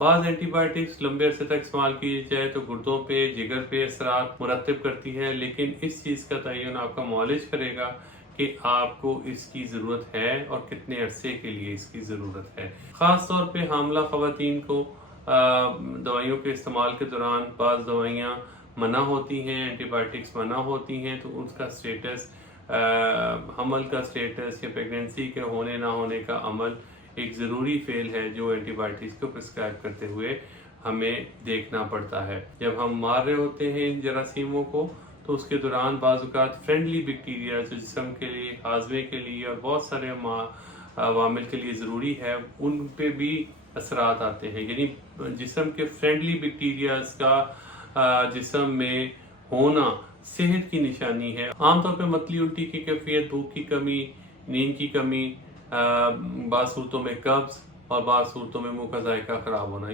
بعض एंटीबायोटिक्स लंबे अरसे तक इस्तेमाल की जाए तो गुर्दों पे, जिगर पे असरात मुरतब करती है, लेकिन इस चीज़ का तयन आपका मुआलिज करेगा कि आपको इसकी ज़रूरत है और कितने अरसे के लिए इसकी ज़रूरत है। ख़ास तौर पे हामला ख़वातीन को दवाइयों के इस्तेमाल के दौरान बाज़ दवाइयाँ मना होती हैं, एंटीबायोटिक्स मना होती हैं, तो उसका स्टेटस हमल का स्टेटस या प्रेगनेंसी के होने ना होने का अमल एक ज़रूरी फ़ेल है जो एंटीबायोटिक्स को प्रिस्क्राइब करते हुए हमें देखना पड़ता है। जब हम मार रहे होते हैं इन जरासीमों को तो उसके दौरान बाज़ औक़ात फ्रेंडली बैक्टीरिया जो जिस्म के लिए, हाज़मे के लिए और बहुत सारे अवामिल के लिए ज़रूरी है, उन पे भी असरात आते हैं। यानी जिस्म के फ्रेंडली बैक्टीरियाज़ का जिस्म में होना सेहत की निशानी है। आमतौर पे मतली उल्टी की कैफियत, भूख की कमी, नींद की कमी, बाज़ सूरतों में कब्ज़ और बाज़ सूरतों में मुँह का जायका ख़राब होना।